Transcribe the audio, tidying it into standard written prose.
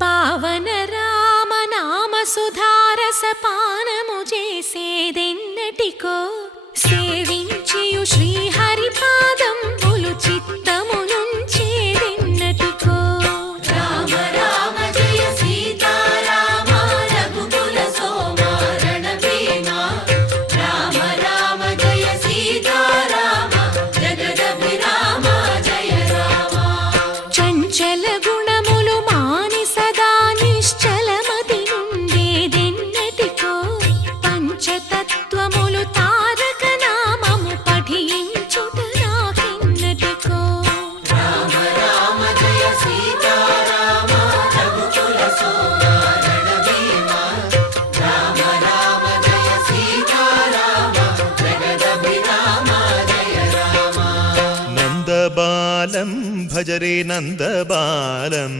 పావన రామ నామ సుధారస పానము చేసేదెన్నటికో సేవించియు శ్రీహరి పాదంబులు చిత్తము నుంచేదెన్నటికో రామ రామ జయ సీతారామ రఘుకుల సోమ రణభీమ రామ రామ జయ సీతారామ జగదభిరామ జయ రామ చంచల గుణములు మాని సదా నిశ్చలమతి నుండేదెన్నటికో పంచతత్వములు తారక నామము పఠించుట నాకెన్నటికో రామ రామ జయ సీతారామ రఘుకుల సోమ రణభీమ రామ రామ జయ సీతారామ జగదభిరామ జయ రామ నందబాలం భజరే నందబాలం